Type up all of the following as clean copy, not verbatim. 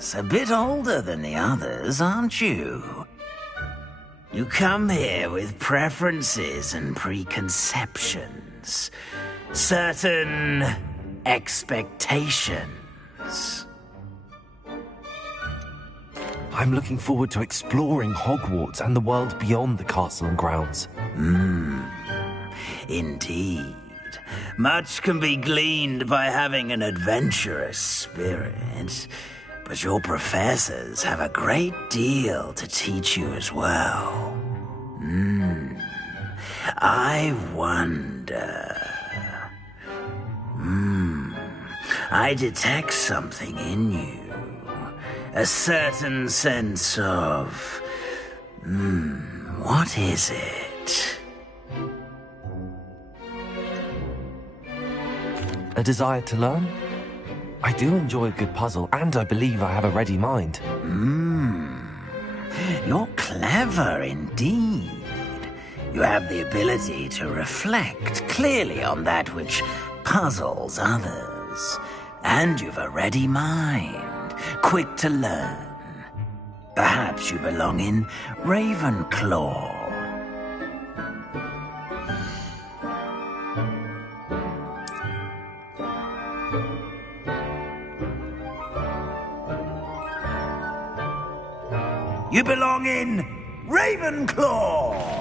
Yes, a bit older than the others, aren't you? You come here with preferences and preconceptions. Certain expectations. I'm looking forward to exploring Hogwarts and the world beyond the castle and grounds. Indeed. Much can be gleaned by having an adventurous spirit, but your professors have a great deal to teach you as well. I wonder... I detect something in you. A certain sense of... what is it? A desire to learn? I do enjoy a good puzzle, and I believe I have a ready mind. You're clever indeed. You have the ability to reflect clearly on that which puzzles others. And you've a ready mind, quick to learn. Perhaps you belong in Ravenclaw. You belong in Ravenclaw!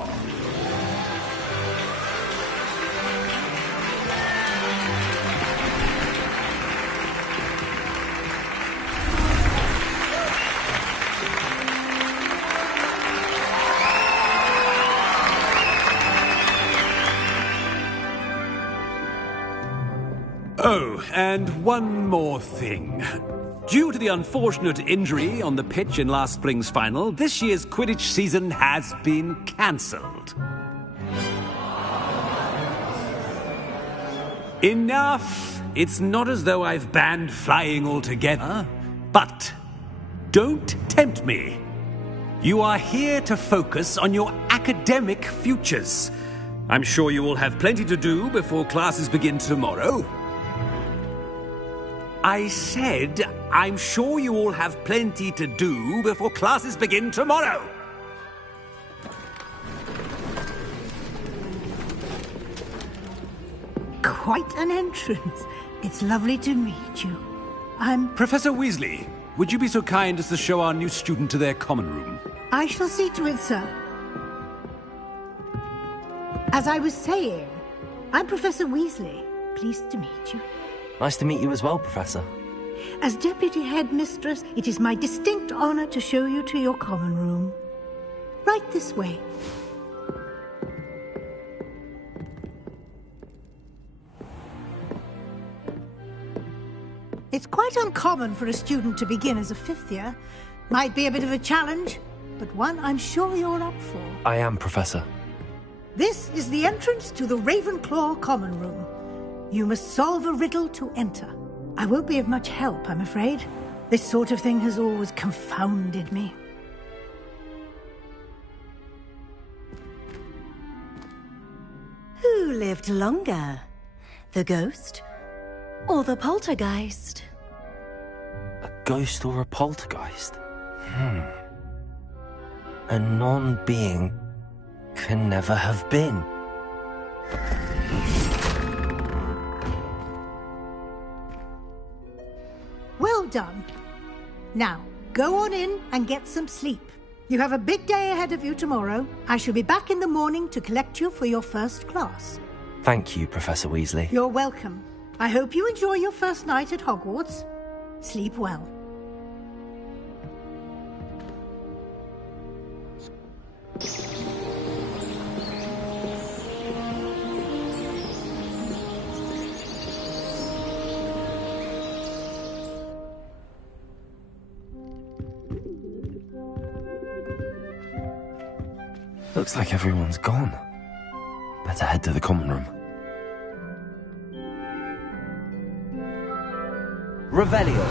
Oh, and one more thing. Due to the unfortunate injury on the pitch in last spring's final, this year's Quidditch season has been cancelled. Enough! It's not as though I've banned flying altogether. But don't tempt me. You are here to focus on your academic futures. I'm sure you will have plenty to do before classes begin tomorrow. I said, I'm sure you all have plenty to do before classes begin tomorrow. Quite an entrance. It's lovely to meet you. I'm... Professor Weasley, would you be so kind as to show our new student to their common room? I shall see to it, sir. As I was saying, I'm Professor Weasley. Pleased to meet you. Nice to meet you as well, Professor. As Deputy Headmistress, it is my distinct honor to show you to your common room. Right this way. It's quite uncommon for a student to begin as a fifth year. Might be a bit of a challenge, but one I'm sure you're up for. I am, Professor. This is the entrance to the Ravenclaw common room. You must solve a riddle to enter. I won't be of much help, I'm afraid. This sort of thing has always confounded me. Who lived longer? The ghost or the poltergeist? A ghost or a poltergeist? A non-being can never have been. Well done. Now, go on in and get some sleep. You have a big day ahead of you tomorrow. I shall be back in the morning to collect you for your first class. Thank you, Professor Weasley. You're welcome. I hope you enjoy your first night at Hogwarts. Sleep well. Looks like everyone's gone. Better head to the common room. Revelio.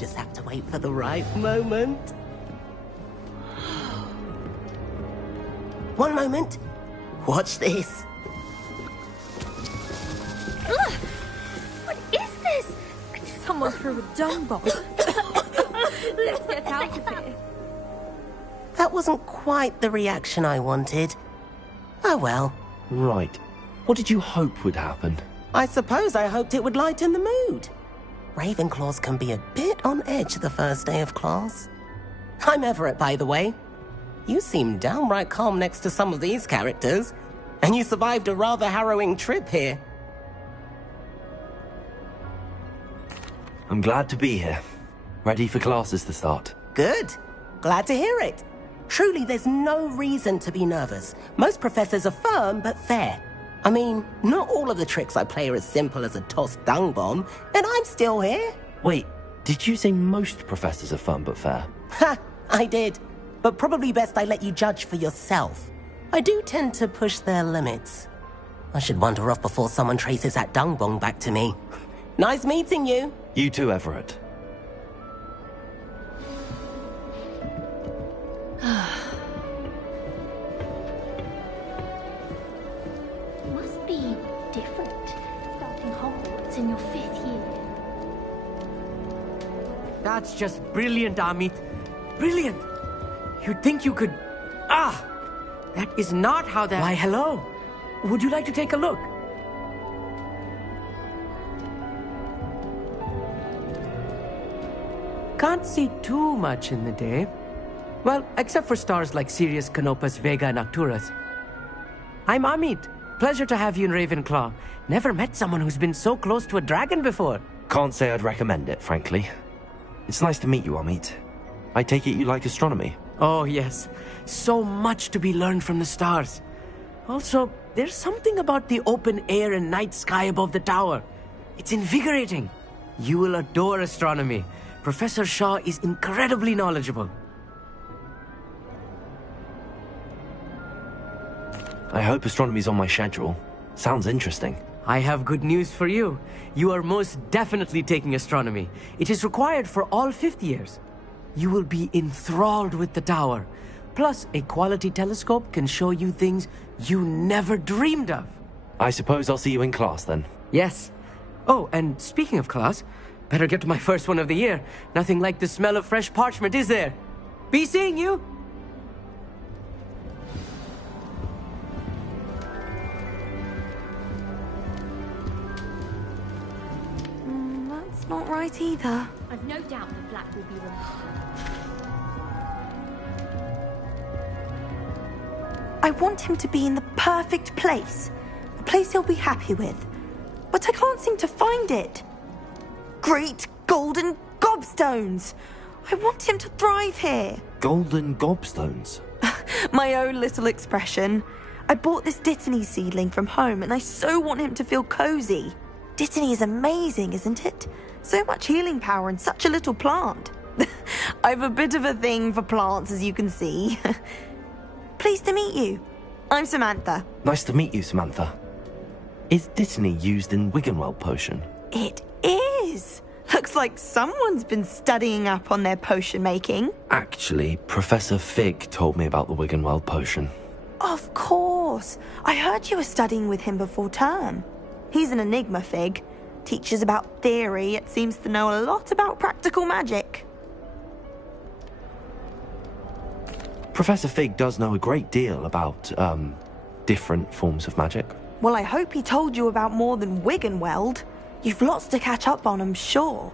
Just have to wait for the right moment. One moment. Watch this. Ugh! What is this? Someone threw a dung bomb. Let's get out of here. That wasn't quite the reaction I wanted. Oh well. Right. What did you hope would happen? I suppose I hoped it would lighten the mood. Ravenclaws can be a bit on edge the first day of class. I'm Everett, by the way. You seem downright calm next to some of these characters, and you survived a rather harrowing trip here. I'm glad to be here. Ready for classes to start. Good. Glad to hear it. Truly, there's no reason to be nervous. Most professors are firm but fair. I mean, not all of the tricks I play are as simple as a tossed dung bomb, and I'm still here. Wait, did you say most professors are fun but fair? Ha! I did. But probably best I let you judge for yourself. I do tend to push their limits. I should wander off before someone traces that dung bomb back to me. Nice meeting you. You too, Everett. Must be different, starting Hogwarts in your 5th year. That's just brilliant, Amit. Brilliant! You'd think you could... Ah! That is not how that... Why, hello! Would you like to take a look? Can't see too much in the day. Well, except for stars like Sirius, Canopus, Vega, and Arcturus. I'm Amit. Pleasure to have you in Ravenclaw. Never met someone who's been so close to a dragon before. Can't say I'd recommend it, frankly. It's nice to meet you, Amit. I take it you like astronomy? Oh, yes. So much to be learned from the stars. Also, there's something about the open air and night sky above the tower. It's invigorating. You will adore astronomy. Professor Shaw is incredibly knowledgeable. I hope astronomy's on my schedule. Sounds interesting. I have good news for you. You are most definitely taking astronomy. It is required for all 5th years. You will be enthralled with the tower. Plus, a quality telescope can show you things you never dreamed of. I suppose I'll see you in class then. Yes. Oh, and speaking of class, better get to my first one of the year. Nothing like the smell of fresh parchment, is there? Be seeing you! That's not right either. I've no doubt that Black will be removed. I want him to be in the perfect place. A place he'll be happy with. But I can't seem to find it. Great golden gobstones! I want him to thrive here. Golden gobstones? My own little expression. I bought this Dittany seedling from home and I so want him to feel cozy. Dittany is amazing, isn't it? So much healing power in such a little plant. I've a bit of a thing for plants, as you can see. Pleased to meet you. I'm Samantha. Nice to meet you, Samantha. Is Dittany used in Wiggenweld potion? It is. Looks like someone's been studying up on their potion making. Actually, Professor Fig told me about the Wiggenweld potion. Of course. I heard you were studying with him before term. He's an enigma, Fig. Teaches about theory, yet seems to know a lot about practical magic. Professor Fig does know a great deal about, different forms of magic. Well, I hope he told you about more than Wiggenweld. You've lots to catch up on, I'm sure.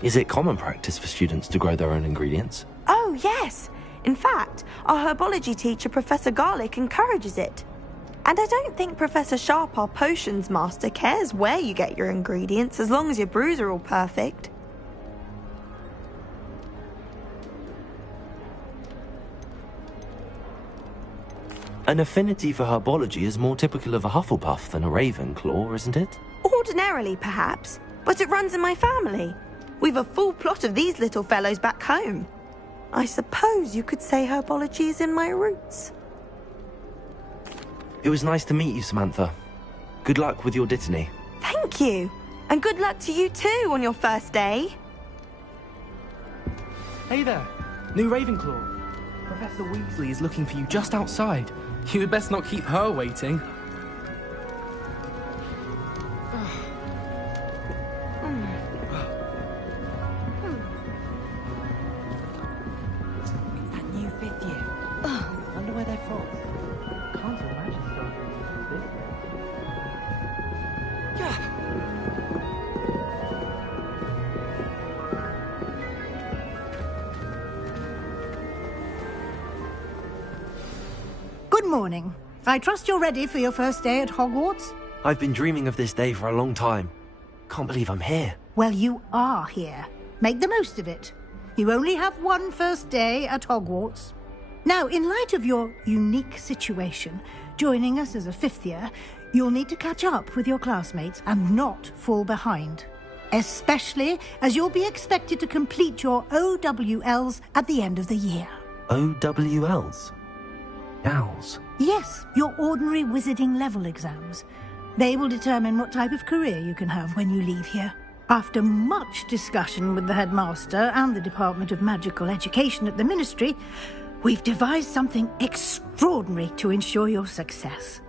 Is it common practice for students to grow their own ingredients? Oh, yes. In fact, our herbology teacher, Professor Garlick, encourages it. And I don't think Professor Sharp, our potions master, cares where you get your ingredients, as long as your brews are all perfect. An affinity for herbology is more typical of a Hufflepuff than a Ravenclaw, isn't it? Ordinarily, perhaps, but it runs in my family. We've a full plot of these little fellows back home. I suppose you could say herbology is in my roots. It was nice to meet you, Samantha. Good luck with your Dittany. Thank you. And good luck to you too on your first day. Hey there, new Ravenclaw. Professor Weasley is looking for you just outside. You had best not keep her waiting. It's that new fifth year. Wonder where they're from. Can't imagine something Good morning. I trust you're ready for your first day at Hogwarts? I've been dreaming of this day for a long time. Can't believe I'm here. Well, you are here. Make the most of it. You only have one first day at Hogwarts. Now, in light of your unique situation, joining us as a fifth year, you'll need to catch up with your classmates and not fall behind. Especially as you'll be expected to complete your OWLs at the end of the year. OWLs? Owls? Yes, your ordinary wizarding level exams. They will determine what type of career you can have when you leave here. After much discussion with the headmaster and the Department of Magical Education at the Ministry, we've devised something extraordinary to ensure your success.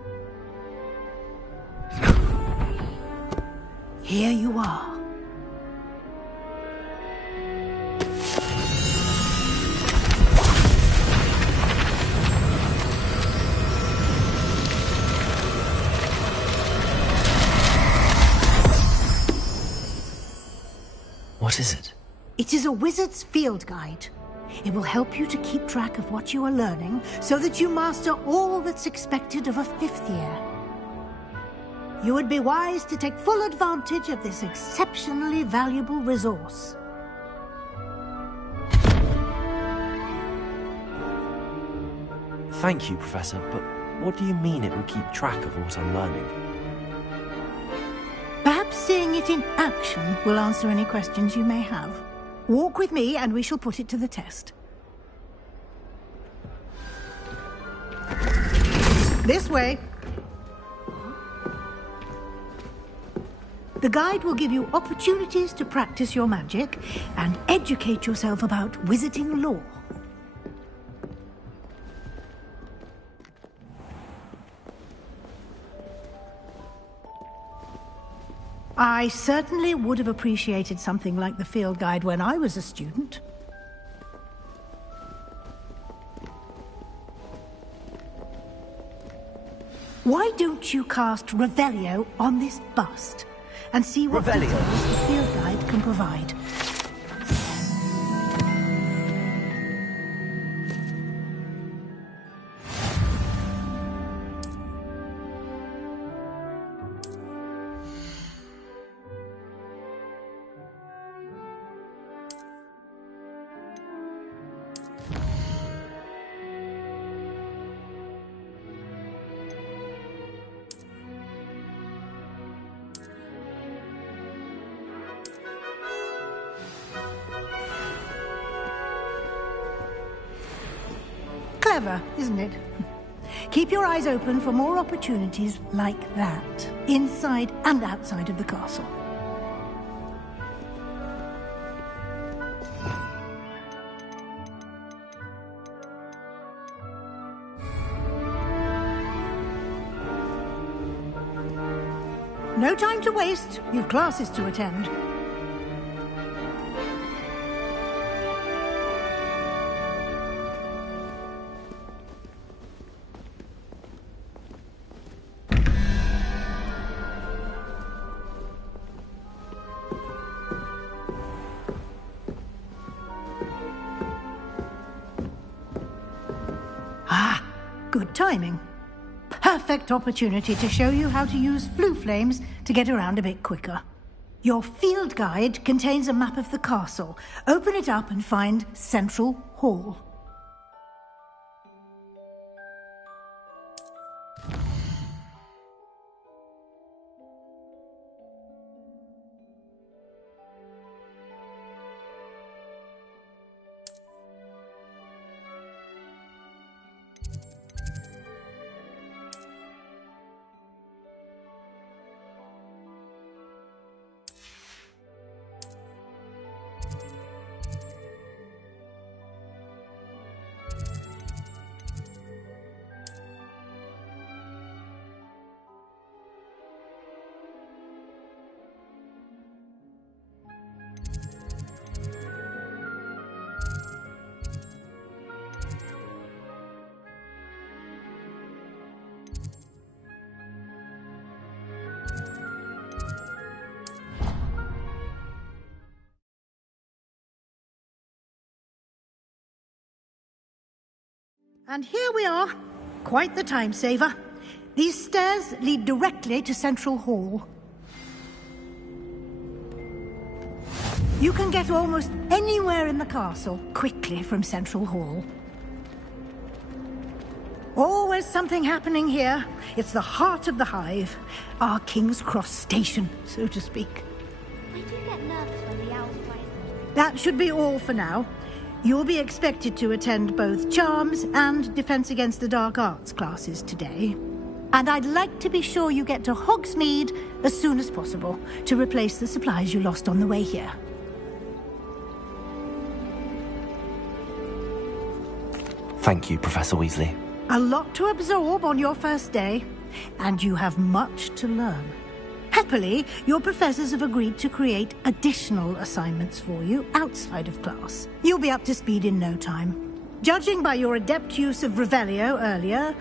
Here you are. What is it? It is a wizard's field guide. It will help you to keep track of what you are learning so that you master all that's expected of a fifth year. You would be wise to take full advantage of this exceptionally valuable resource. Thank you, Professor, but what do you mean it will keep track of what I'm learning? Perhaps seeing it in action will answer any questions you may have. Walk with me and we shall put it to the test. This way. The guide will give you opportunities to practice your magic and educate yourself about wizarding lore. I certainly would have appreciated something like the field guide when I was a student. Why don't you cast Revelio on this bust and see what details the field guide can provide? Clever, isn't it? Keep your eyes open for more opportunities like that, inside and outside of the castle. No time to waste. You've classes to attend. Good timing. Perfect opportunity to show you how to use flue flames to get around a bit quicker. Your field guide contains a map of the castle. Open it up and find Central Hall. And here we are. Quite the time saver. These stairs lead directly to Central Hall. You can get almost anywhere in the castle quickly from Central Hall. Always something happening here. It's the heart of the Hive. Our King's Cross station, so to speak. I do get nervous when the owls fly. That should be all for now. You'll be expected to attend both Charms and Defense Against the Dark Arts classes today. And I'd like to be sure you get to Hogsmeade as soon as possible to replace the supplies you lost on the way here. Thank you, Professor Weasley. A lot to absorb on your first day, and you have much to learn. Happily, your professors have agreed to create additional assignments for you outside of class. You'll be up to speed in no time. Judging by your adept use of Revelio earlier,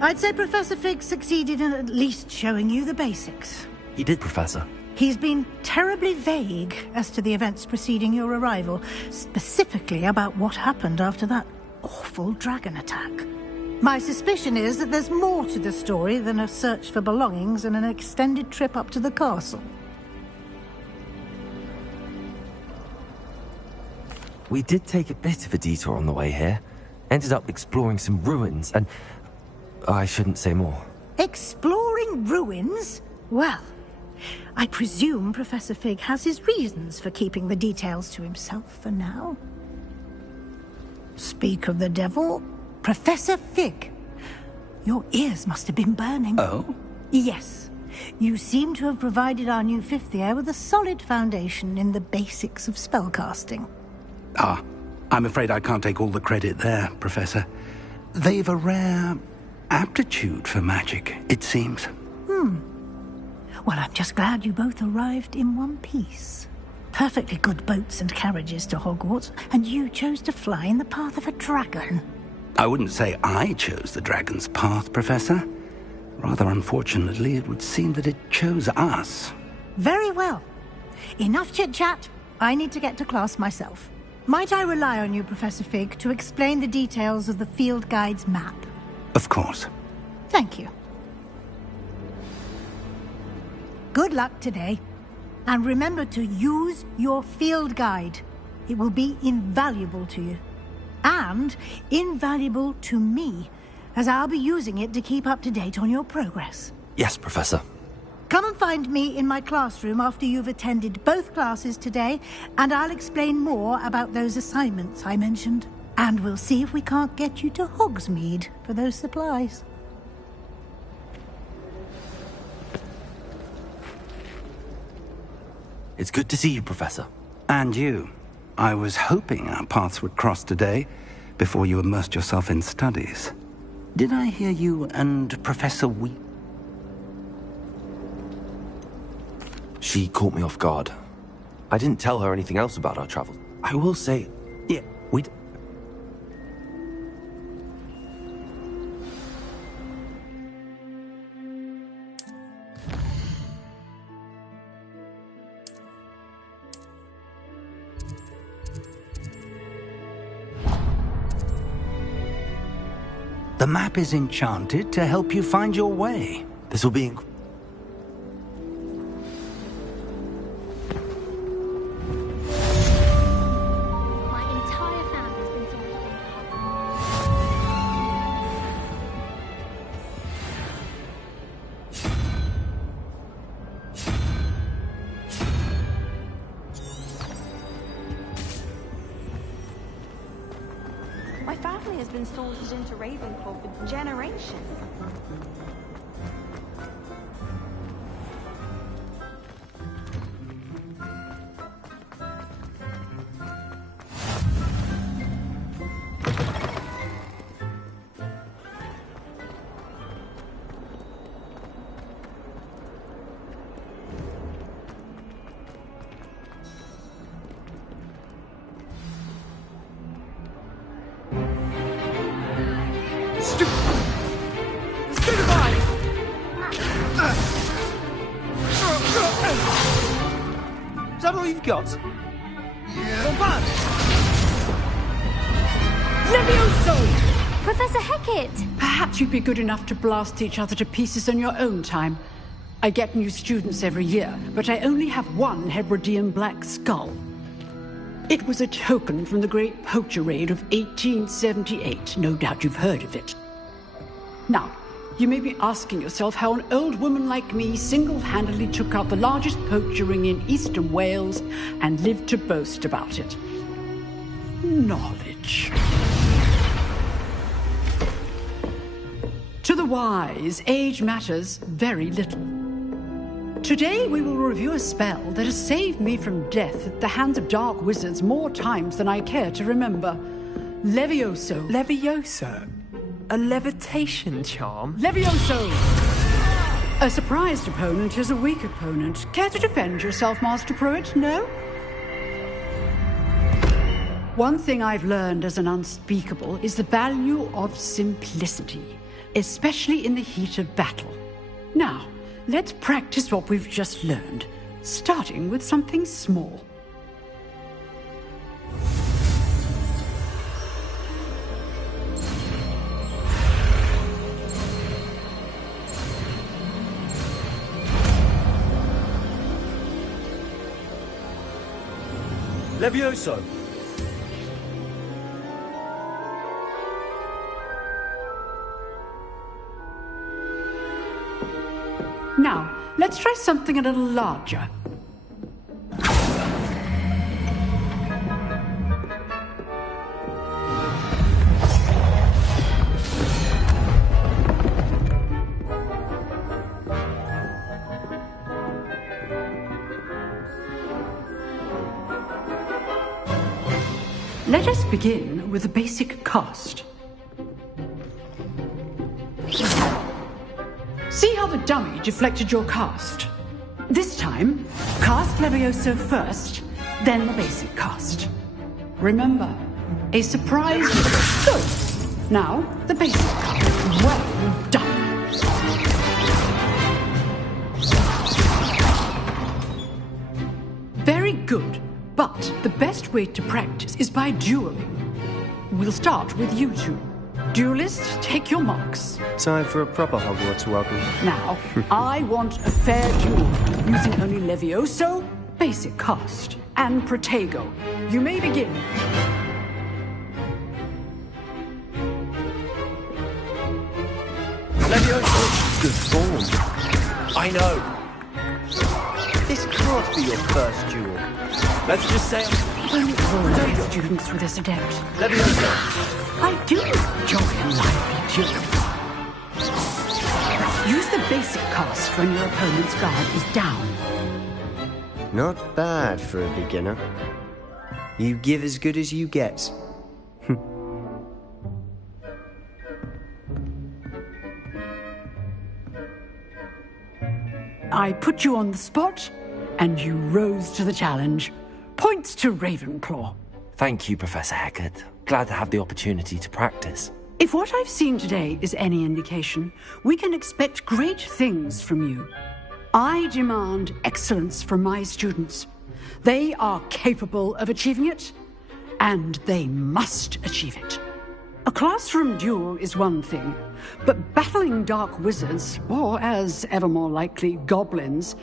I'd say Professor Fig succeeded in at least showing you the basics. He did, Professor. He's been terribly vague as to the events preceding your arrival, specifically about what happened after that awful dragon attack. My suspicion is that there's more to the story than a search for belongings and an extended trip up to the castle. We did take a bit of a detour on the way here. Ended up exploring some ruins and... I shouldn't say more. Exploring ruins? Well, I presume Professor Fig has his reasons for keeping the details to himself for now. Speak of the devil, Professor Fig. Your ears must have been burning. Oh? Yes. You seem to have provided our new fifth year with a solid foundation in the basics of spellcasting. Ah, I'm afraid I can't take all the credit there, Professor. They've a rare aptitude for magic, it seems. Well, I'm just glad you both arrived in one piece. Perfectly good boats and carriages to Hogwarts, and you chose to fly in the path of a dragon. I wouldn't say I chose the dragon's path, Professor. Rather unfortunately, it would seem that it chose us. Very well. Enough chit-chat. I need to get to class myself. Might I rely on you, Professor Fig, to explain the details of the field guide's map? Of course. Thank you. Good luck today. And remember to use your field guide. It will be invaluable to you. And invaluable to me, as I'll be using it to keep up to date on your progress. Yes, Professor. Come and find me in my classroom after you've attended both classes today, and I'll explain more about those assignments I mentioned. And we'll see if we can't get you to Hogsmeade for those supplies. It's good to see you, Professor. And you. I was hoping our paths would cross today, before you immersed yourself in studies. Did I hear you and Professor Weasley? She caught me off guard. I didn't tell her anything else about our travels. I will say... Yeah, we... The map is enchanted to help you find your way. This will be... My entire family's been sorted in My family has been sorted into Ravenclaw for generations. Is that all you've got? Yeah. Levioso! Professor Hecat! Perhaps you'd be good enough to blast each other to pieces in your own time. I get new students every year, but I only have one Hebridean black skull. It was a token from the Great Poacher Raid of 1878. No doubt you've heard of it. Now, you may be asking yourself how an old woman like me single-handedly took out the largest poacher ring in eastern Wales and lived to boast about it. Knowledge. To the wise, age matters very little. Today we will review a spell that has saved me from death at the hands of dark wizards more times than I care to remember. Levioso. Levioso? A levitation charm? Levioso! A surprised opponent is a weak opponent. Care to defend yourself, Master Pruitt? No? One thing I've learned as an unspeakable is the value of simplicity, especially in the heat of battle. Now, let's practice what we've just learned, starting with something small. Levioso! Now, let's try something a little larger. Let us begin with the basic cast. See how the dummy deflected your cast? This time, cast Levioso first, then the basic cast. Remember, a surprise... Good. Now, the basic cast. Well done. Very good. But the best way to practice is by dueling. We'll start with you two. Duelists, take your marks. Time for a proper Hogwarts welcome. Now, I want a fair duel, using only Levioso, basic cast, and Protego. You may begin. Levioso! Good form. I know. This can't be your first duel. Let's just say... Don't worry, students with this adept. Levioso! I do enjoy a lively duel. Use the basic cast when your opponent's guard is down. Not bad for a beginner. You give as good as you get. I put you on the spot, and you rose to the challenge. Points to Ravenclaw. Thank you, Professor Hecat. Glad to have the opportunity to practice. If what I've seen today is any indication, we can expect great things from you. I demand excellence from my students. They are capable of achieving it, and they must achieve it. A classroom duel is one thing, but battling dark wizards, or as ever more likely, goblins,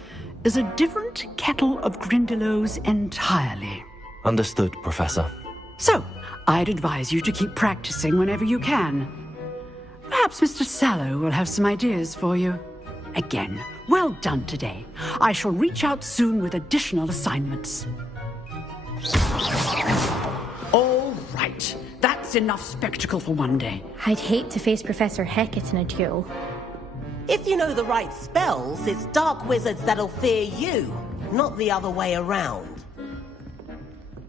is a different kettle of Grindylows entirely. Understood, Professor. So, I'd advise you to keep practicing whenever you can. Perhaps Mr. Sallow will have some ideas for you. Again, well done today. I shall reach out soon with additional assignments. All right. That's enough spectacle for one day. I'd hate to face Professor Hecat in a duel. If you know the right spells, it's dark wizards that'll fear you, not the other way around.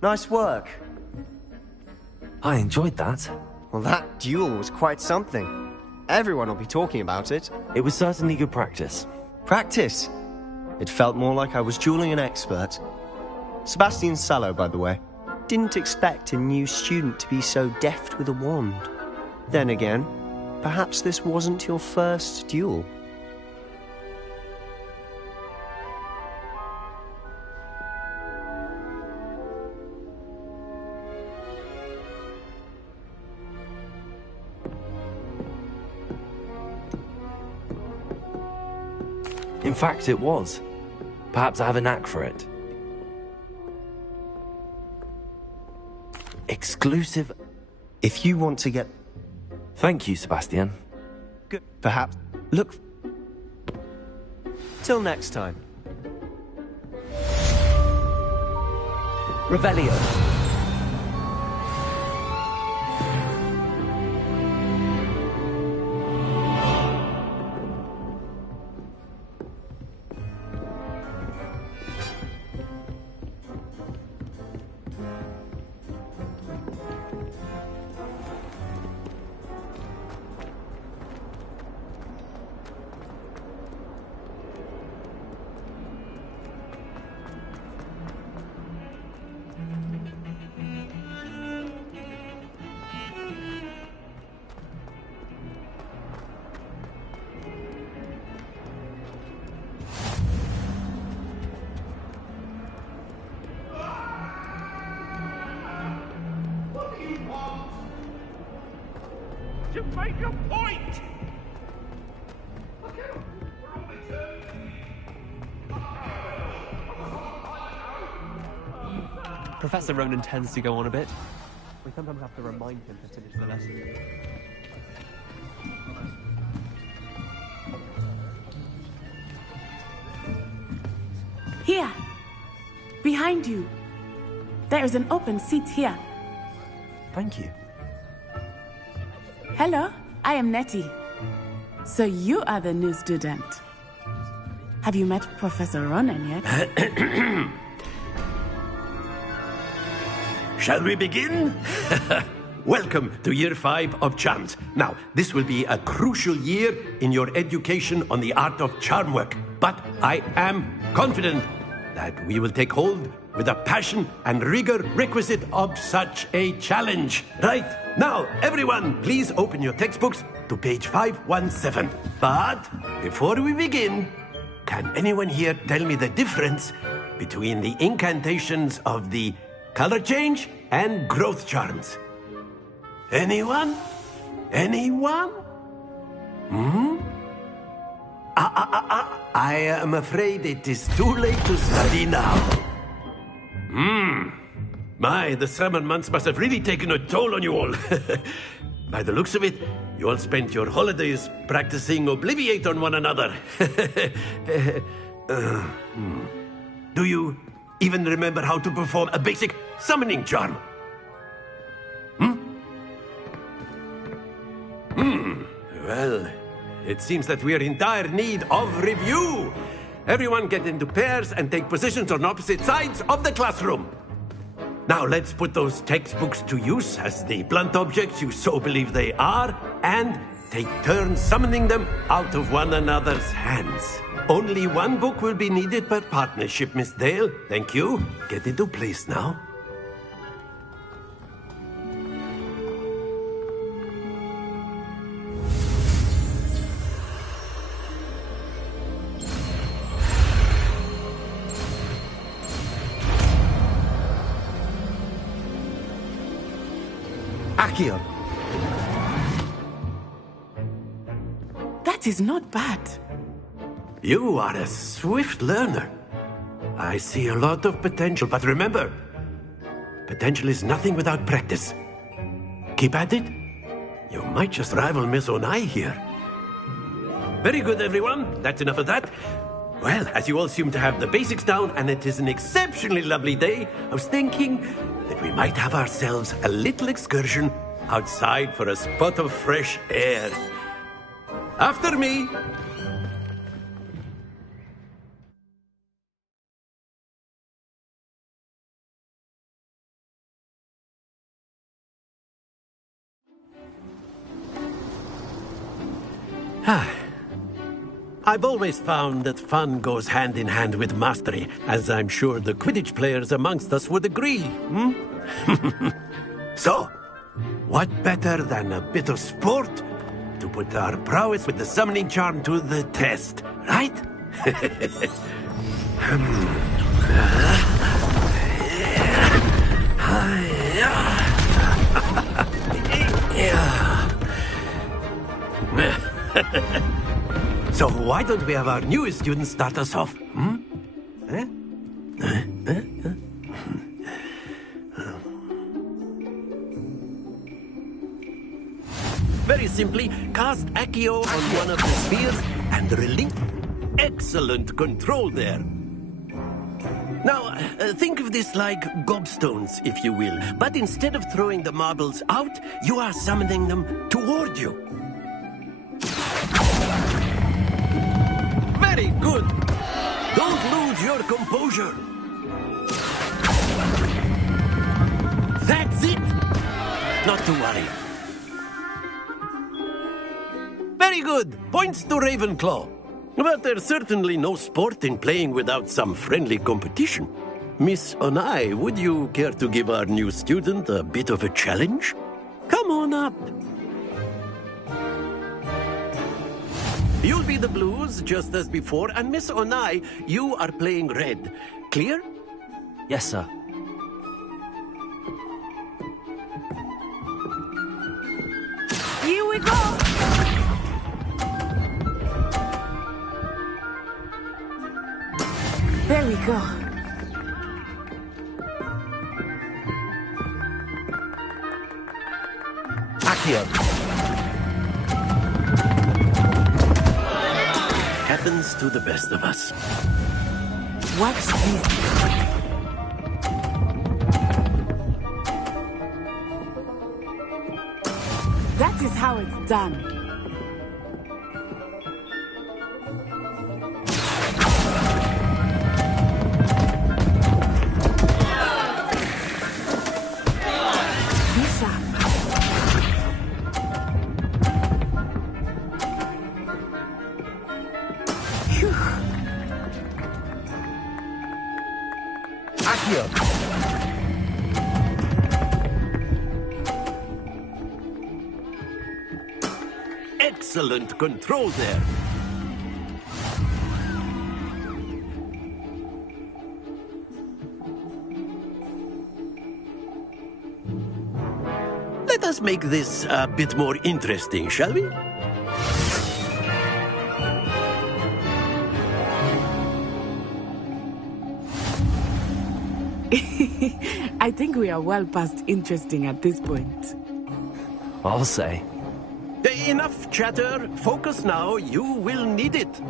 Nice work. I enjoyed that. Well, that duel was quite something. Everyone will be talking about it. It was certainly good practice. Practice? It felt more like I was dueling an expert. Sebastian Sallow, by the way. Didn't expect a new student to be so deft with a wand. Then again, perhaps this wasn't your first duel. In fact, it was. Perhaps I have a knack for it. Exclusive. If you want to get... Thank you, Sebastian. Good. Perhaps... Look... Till next time. Revelio. To make a point! Professor Ronan tends to go on a bit. We sometimes have to remind him to finish the lesson. Here! Behind you! There is an open seat here. Thank you. Hello, I am Nettie. So you are the new student. Have you met Professor Ronan yet? Shall we begin? Welcome to Year 5 of Charms. Now, this will be a crucial year in your education on the art of charm work. But I am confident that we will take hold with the passion and rigor requisite of such a challenge. Right, now, everyone, please open your textbooks to page 517. But before we begin, can anyone here tell me the difference between the incantations of the color change and growth charms? Anyone? Anyone? I am afraid it is too late to study now. My, the summer months must have really taken a toll on you all. By the looks of it, you all spent your holidays practicing Obliviate on one another. Do you even remember how to perform a basic summoning charm? Well, it seems that we are in dire need of review. Everyone get into pairs and take positions on opposite sides of the classroom. Now let's put those textbooks to use as the blunt objects you so believe they are, and take turns summoning them out of one another's hands. Only one book will be needed per partnership, Miss Dale. Thank you. Get into place now. Accio. That is not bad. You are a swift learner. I see a lot of potential, but remember, potential is nothing without practice. Keep at it. You might just rival Miss Onai here. Very good, everyone. That's enough of that. Well, as you all seem to have the basics down, and it is an exceptionally lovely day, I was thinking that we might have ourselves a little excursion outside for a spot of fresh air. After me. I've always found that fun goes hand in hand with mastery, as I'm sure the Quidditch players amongst us would agree. So, what better than a bit of sport to put our prowess with the summoning charm to the test, right? So why don't we have our newest student start us off? Very simply, cast Accio on one of the spheres and relink. Excellent control there. Now, think of this like gobstones, if you will. But instead of throwing the marbles out, you are summoning them toward you. Very good. Don't lose your composure. That's it. Not to worry. Very good. Points to Ravenclaw. But there's certainly no sport in playing without some friendly competition. Miss Onai, would you care to give our new student a bit of a challenge? Come on up. You'll be the blues, just as before, and Miss Onai, you are playing red. Clear? Yes, sir. Here we go! There we go. Accio. Happens to the best of us. Watch this. That is how it's done. Excellent control there. Let us make this a bit more interesting, shall we? I think we are well past interesting at this point. I'll say. Enough chatter. Focus now. You will need it.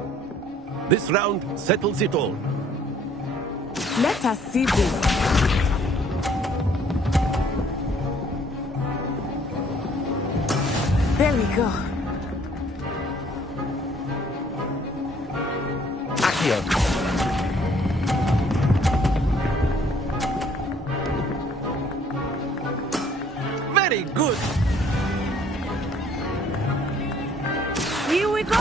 This round settles it all. Let us see this. There we go. Accio. Very good. Here we go.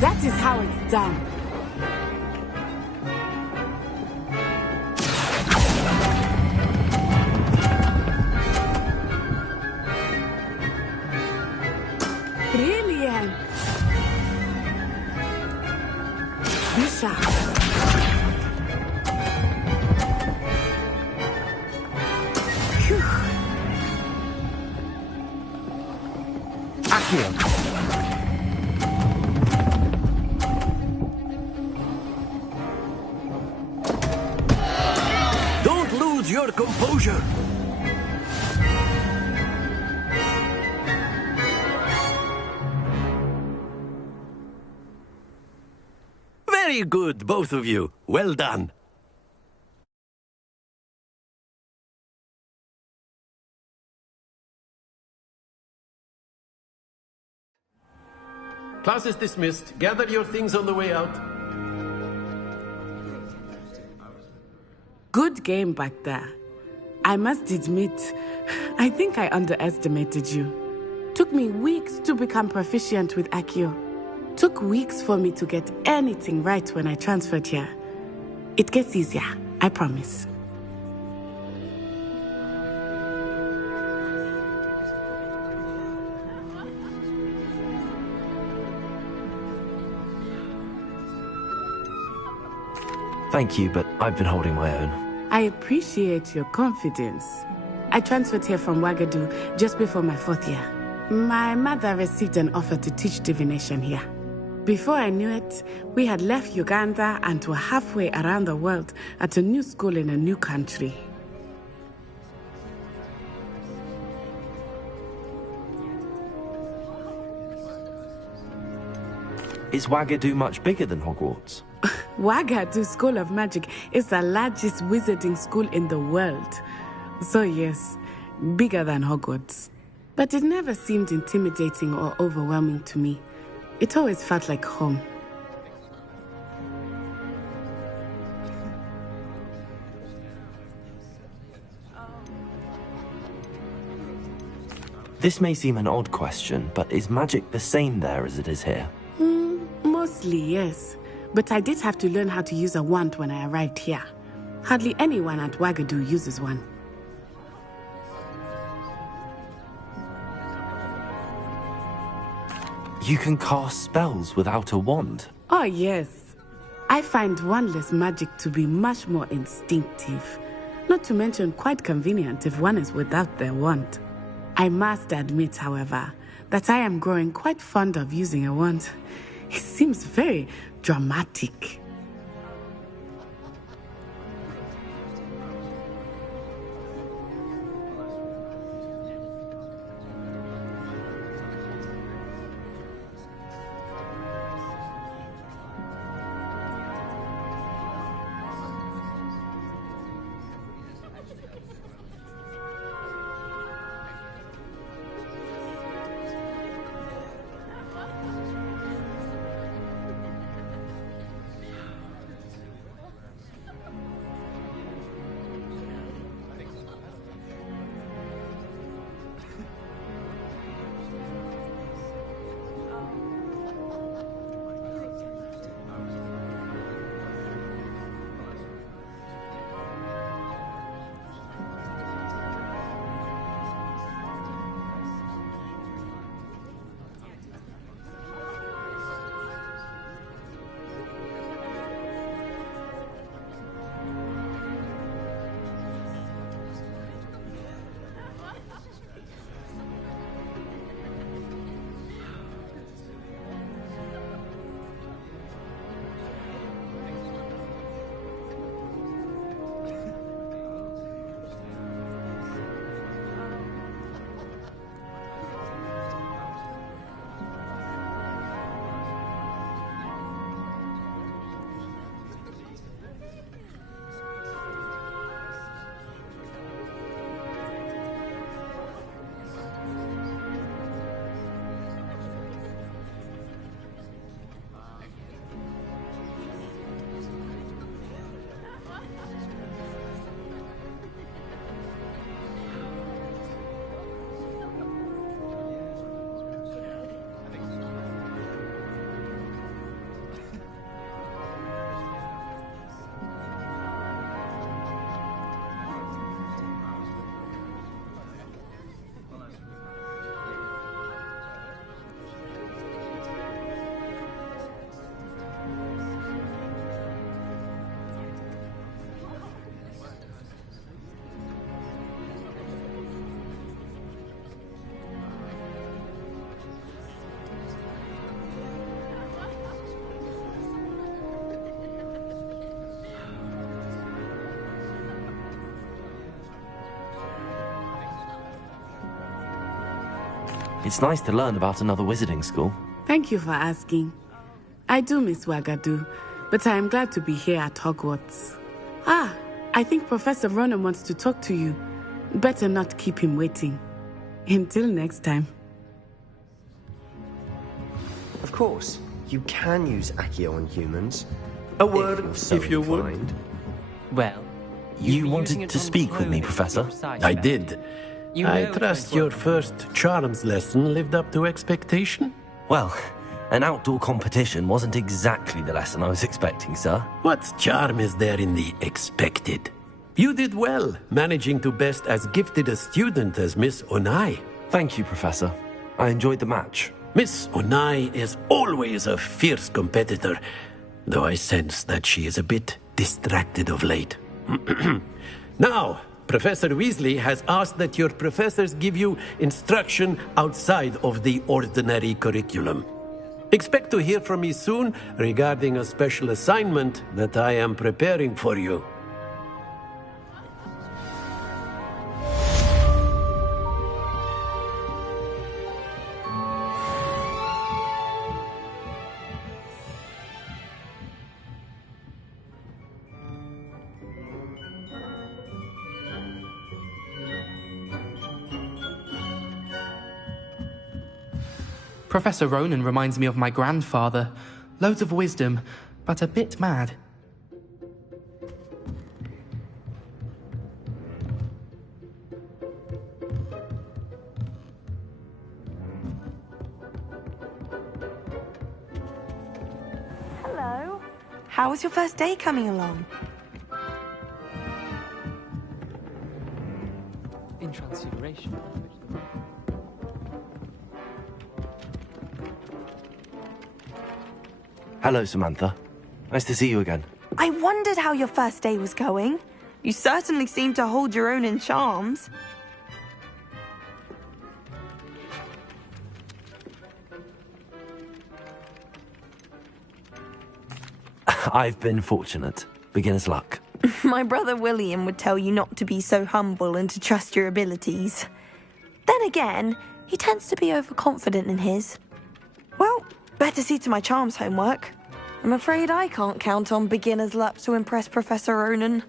That is how it's done. Brilliant. Bishop. Accio. Don't lose your composure. Very good, both of you. Well done. Class is dismissed. Gather your things on the way out. Good game back there. I must admit, I think I underestimated you. Took me weeks to become proficient with Accio. Took weeks for me to get anything right when I transferred here. It gets easier, I promise. Thank you, but I've been holding my own. I appreciate your confidence. I transferred here from Wagadu just before my 4th year. My mother received an offer to teach divination here. Before I knew it, we had left Uganda and were halfway around the world at a new school in a new country. Is Wagadu much bigger than Hogwarts? Wagadu School of Magic is the largest wizarding school in the world. So yes, bigger than Hogwarts. But it never seemed intimidating or overwhelming to me. It always felt like home. This may seem an odd question, but is magic the same there as it is here? Mostly, yes. But I did have to learn how to use a wand when I arrived here. Hardly anyone at Wagadu uses one. You can cast spells without a wand? Oh, yes. I find wandless magic to be much more instinctive. Not to mention quite convenient if one is without their wand. I must admit, however, that I am growing quite fond of using a wand. It seems very dramatic. It's nice to learn about another wizarding school. Thank you for asking. I do miss Wagadu, but I am glad to be here at Hogwarts. Ah, I think Professor Ronen wants to talk to you. Better not keep him waiting. Until next time. Of course, you can use Accio on humans. A word, if you would. Well, you wanted to speak with me, Professor? I did. I trust your first charms lesson lived up to expectation? Well, an outdoor competition wasn't exactly the lesson I was expecting, sir. What charm is there in the expected? You did well, managing to best as gifted a student as Miss Onai. Thank you, Professor. I enjoyed the match. Miss Onai is always a fierce competitor, though I sense that she is a bit distracted of late. Now, Professor Weasley has asked that your professors give you instruction outside of the ordinary curriculum. Expect to hear from me soon regarding a special assignment that I am preparing for you. Professor Ronen reminds me of my grandfather. Loads of wisdom, but a bit mad. Hello. How was your first day coming along? In Transfiguration. Hello, Samantha. Nice to see you again. I wondered how your first day was going. You certainly seem to hold your own in charms. I've been fortunate. Beginner's luck. My brother William would tell you not to be so humble and to trust your abilities. Then again, he tends to be overconfident in his. Well, better see to my charms homework. I'm afraid I can't count on beginner's luck to impress Professor Ronen.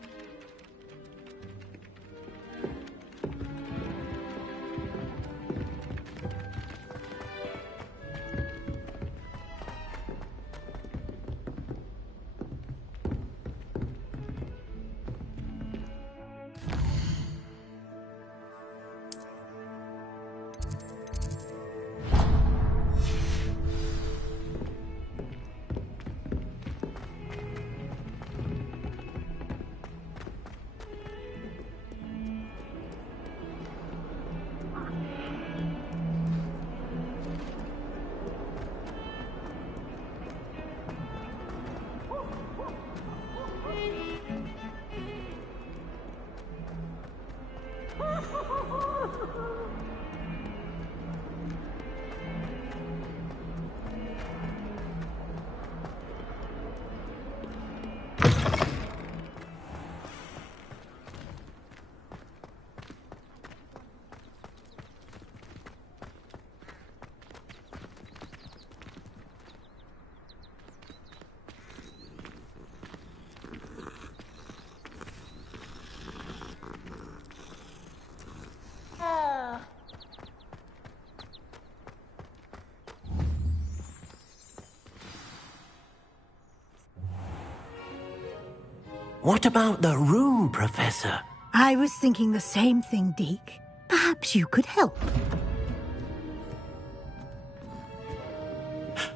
What about the room, Professor? I was thinking the same thing, Deke. Perhaps you could help.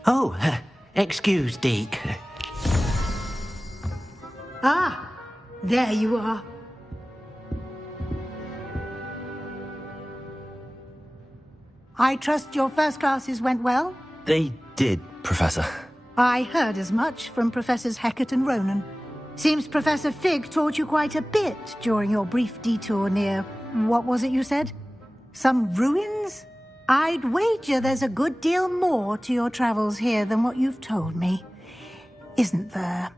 Oh, excuse, Deke. Ah, there you are. I trust your first classes went well? They did, Professor. I heard as much from Professors Hecat and Ronen. Seems Professor Fig taught you quite a bit during your brief detour near... what was it you said? Some ruins? I'd wager there's a good deal more to your travels here than what you've told me. Isn't there?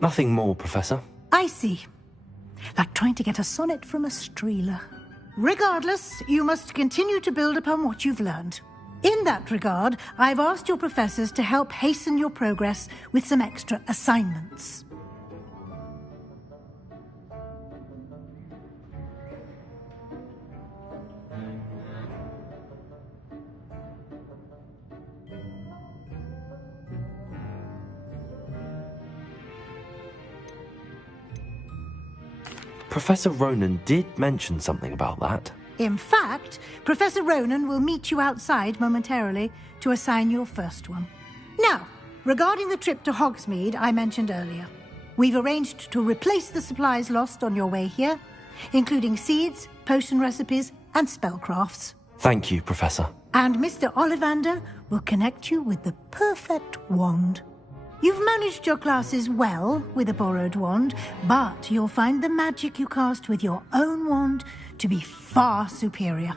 Nothing more, Professor. I see. Like trying to get a sonnet from a streeler. Regardless, you must continue to build upon what you've learned. In that regard, I've asked your professors to help hasten your progress with some extra assignments. Professor Ronen did mention something about that. In fact, Professor Ronen will meet you outside momentarily to assign your first one. Now, Regarding the trip to Hogsmeade I mentioned earlier, we've arranged to replace the supplies lost on your way here, including seeds, potion recipes, and spellcrafts. Thank you, Professor. And Mr. Ollivander will connect you with the perfect wand. You've managed your classes well with a borrowed wand, but you'll find the magic you cast with your own wand to be far superior.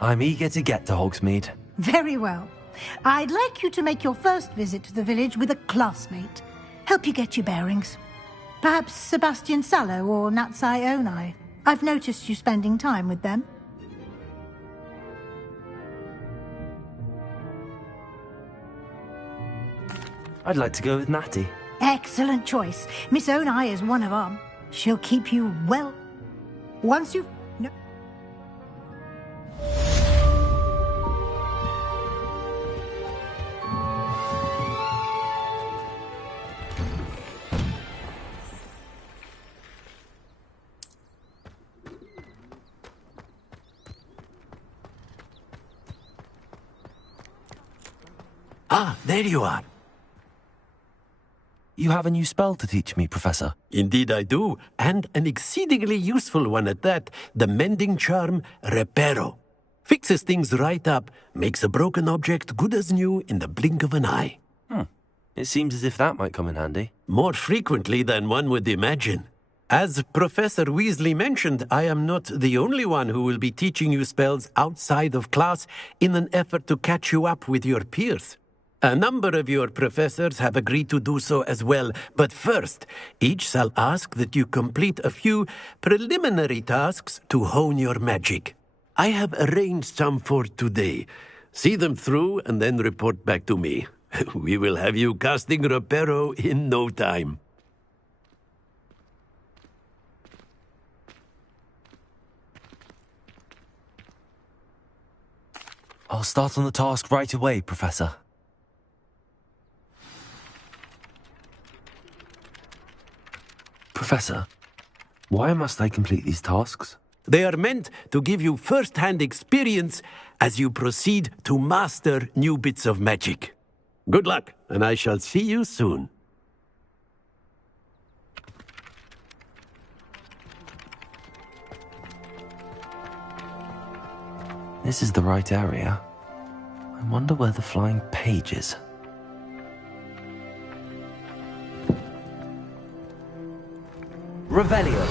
I'm eager to get to Hogsmeade. Very well. I'd like you to make your first visit to the village with a classmate. Help you get your bearings. Perhaps Sebastian Sallow or Natsai Onai. I've noticed you spending time with them. I'd like to go with Natty. Excellent choice. Miss Onai is one of them. She'll keep you well. Once you've... No. Ah, there you are. You have a new spell to teach me, Professor. Indeed I do, and an exceedingly useful one at that. The mending charm, Reparo. Fixes things right up, makes a broken object good as new in the blink of an eye. It seems as if that might come in handy. More frequently than one would imagine. As Professor Weasley mentioned, I am not the only one who will be teaching you spells outside of class in an effort to catch you up with your peers. A number of your professors have agreed to do so as well, but first, each shall ask that you complete a few preliminary tasks to hone your magic. I have arranged some for today. See them through and then report back to me. We will have you casting Reparo in no time. I'll start on the task right away, Professor. Professor, why must I complete these tasks? They are meant to give you first-hand experience as you proceed to master new bits of magic. Good luck, and I shall see you soon. This is the right area. I wonder where the flying page is. Revelio.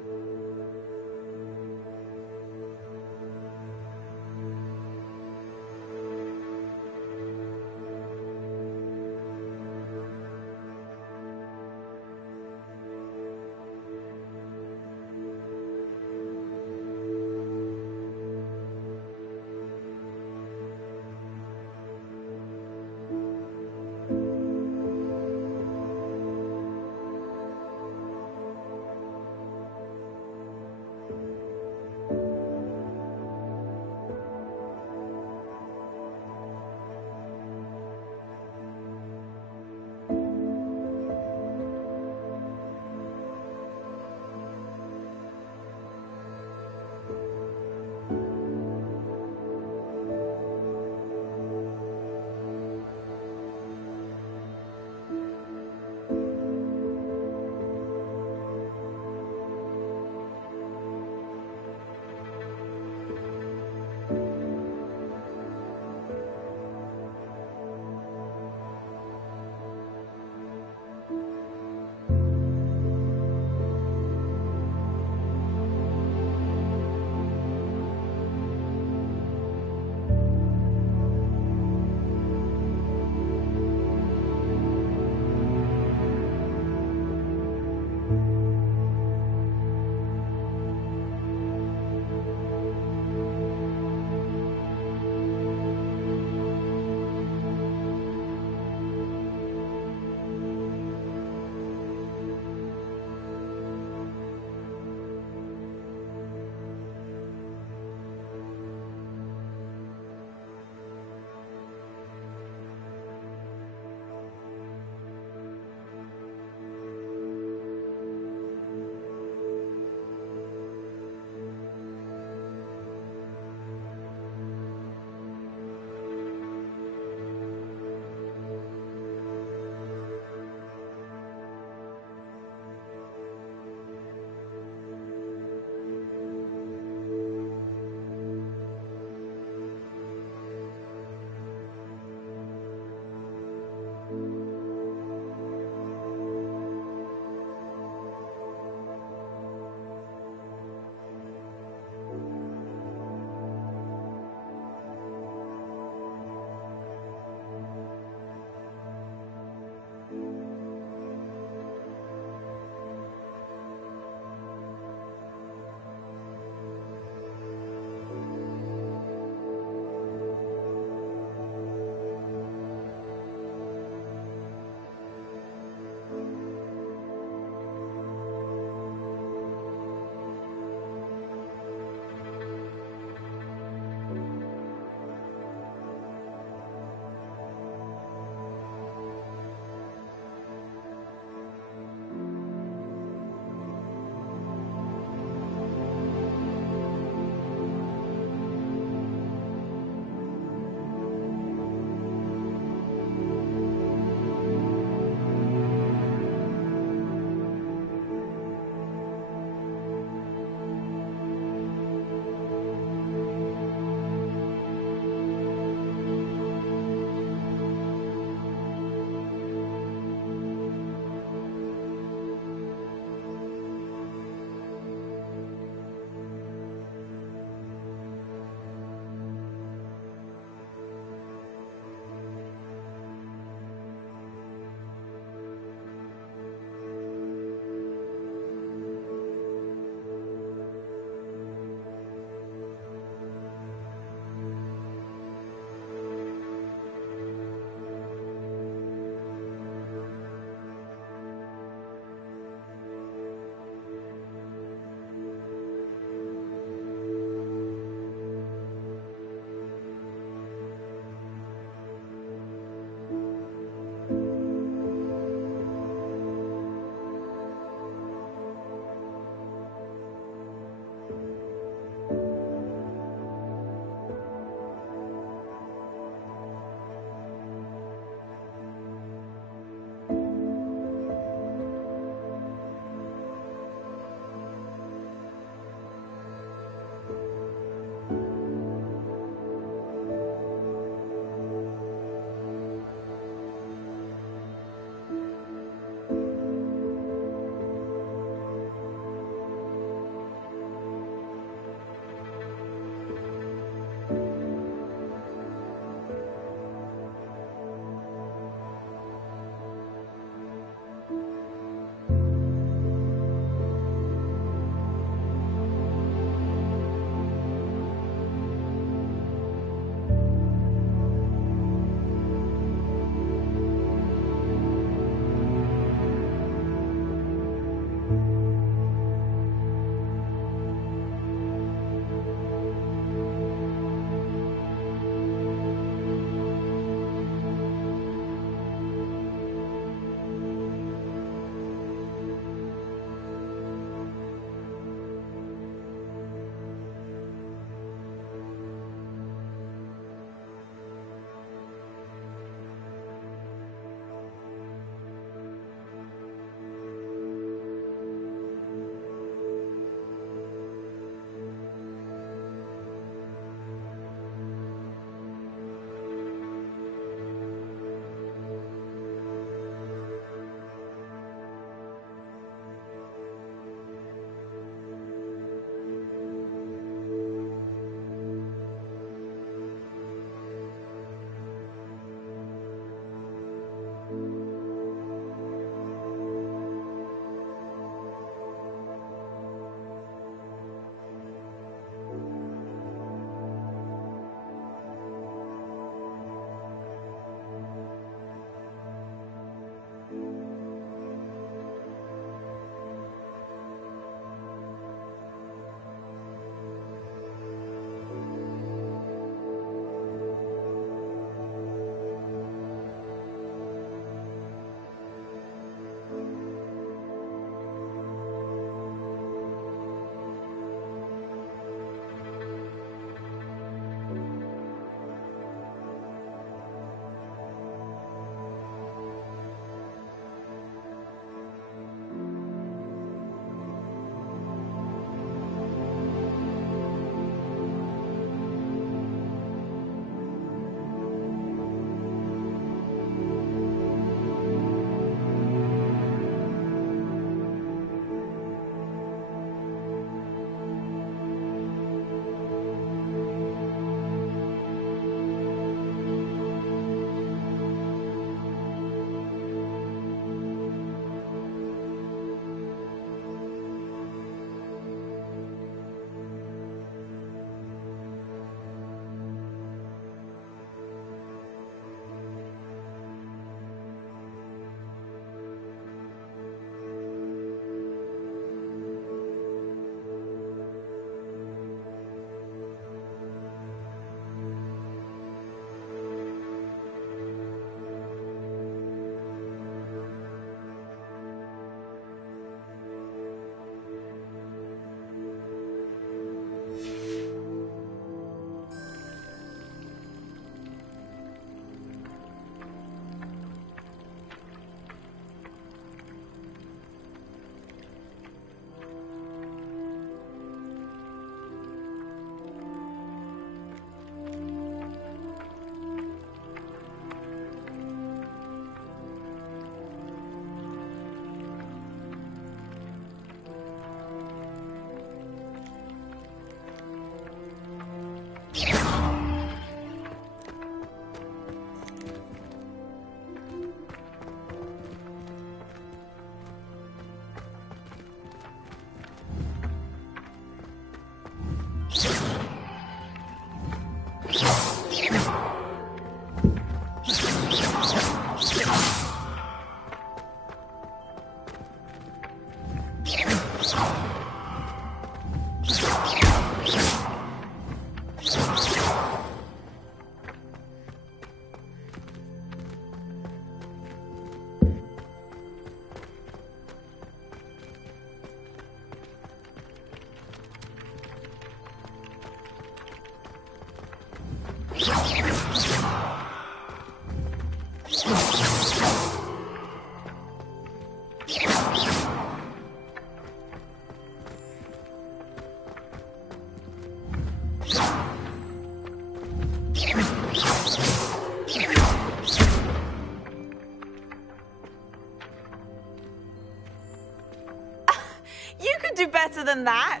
than that.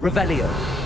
Revelio.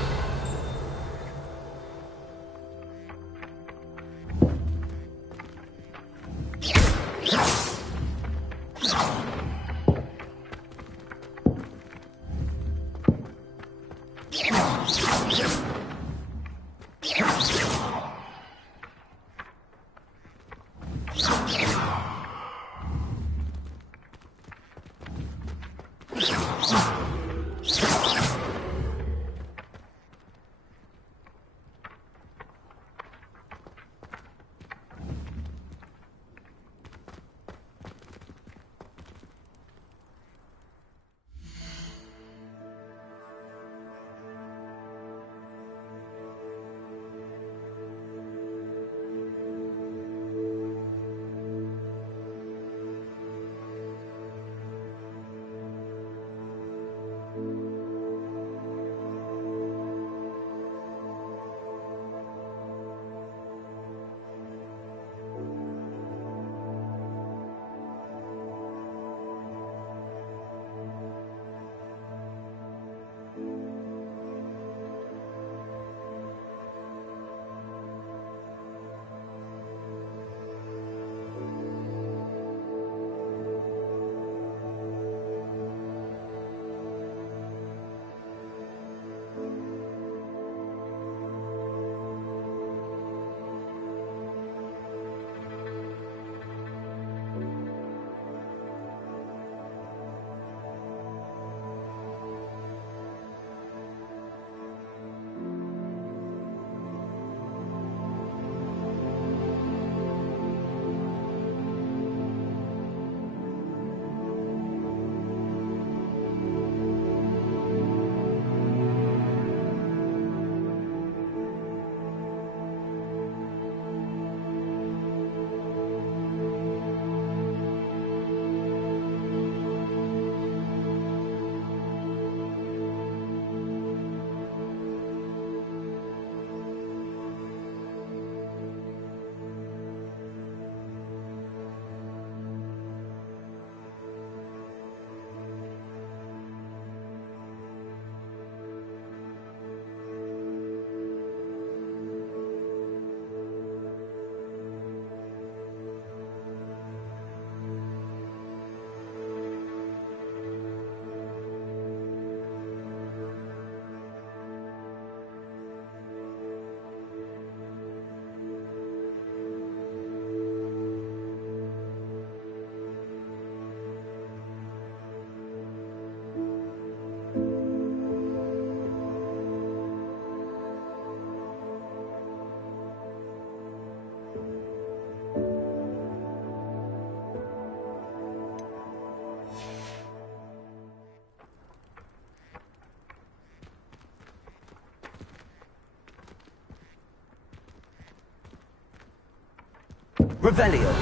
Revelio.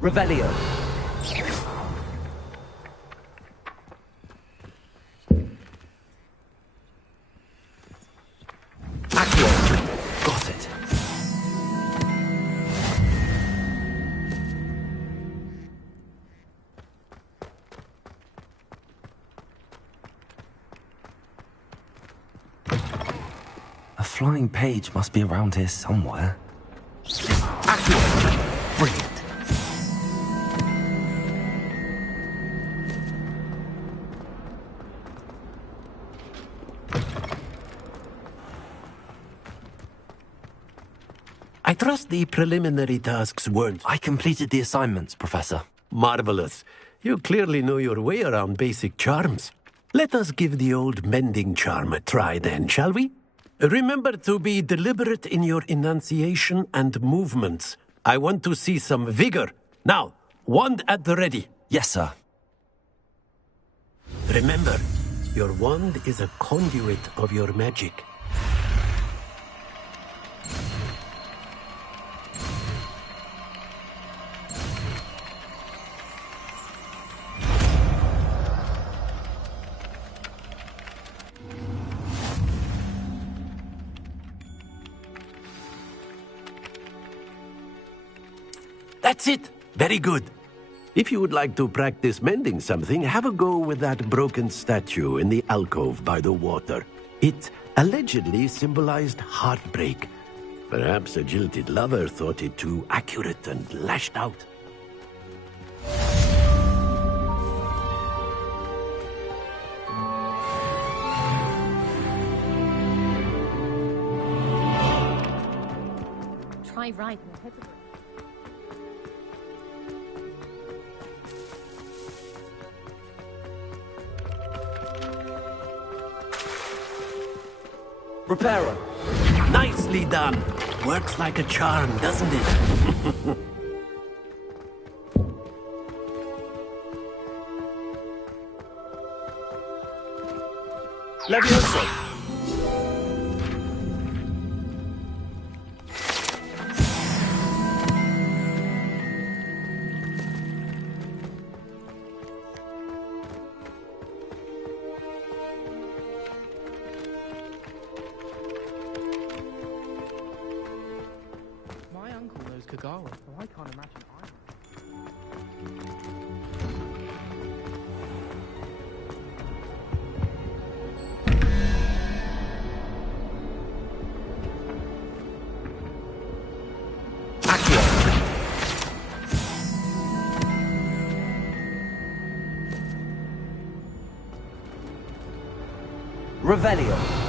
Revelio. Accio. Got it. A flying page must be around here somewhere. Accio. Brilliant. I trust the preliminary tasks weren't... I completed the assignments, Professor. Marvelous. You clearly know your way around basic charms. Let us give the old mending charm a try then, shall we? Remember to be deliberate in your enunciation and movements. I want to see some vigor. Now, wand at the ready. Yes, sir. Remember, your wand is a conduit of your magic. That's it. Very good. If you would like to practice mending something, have a go with that broken statue in the alcove by the water. It allegedly symbolized heartbreak. Perhaps a jilted lover thought it too accurate and lashed out. Try riding a hippogriff. Reparo. Nicely done. Works like a charm, doesn't it? Levioso. My uncle knows Kagara, so I can't imagine I... Revelio.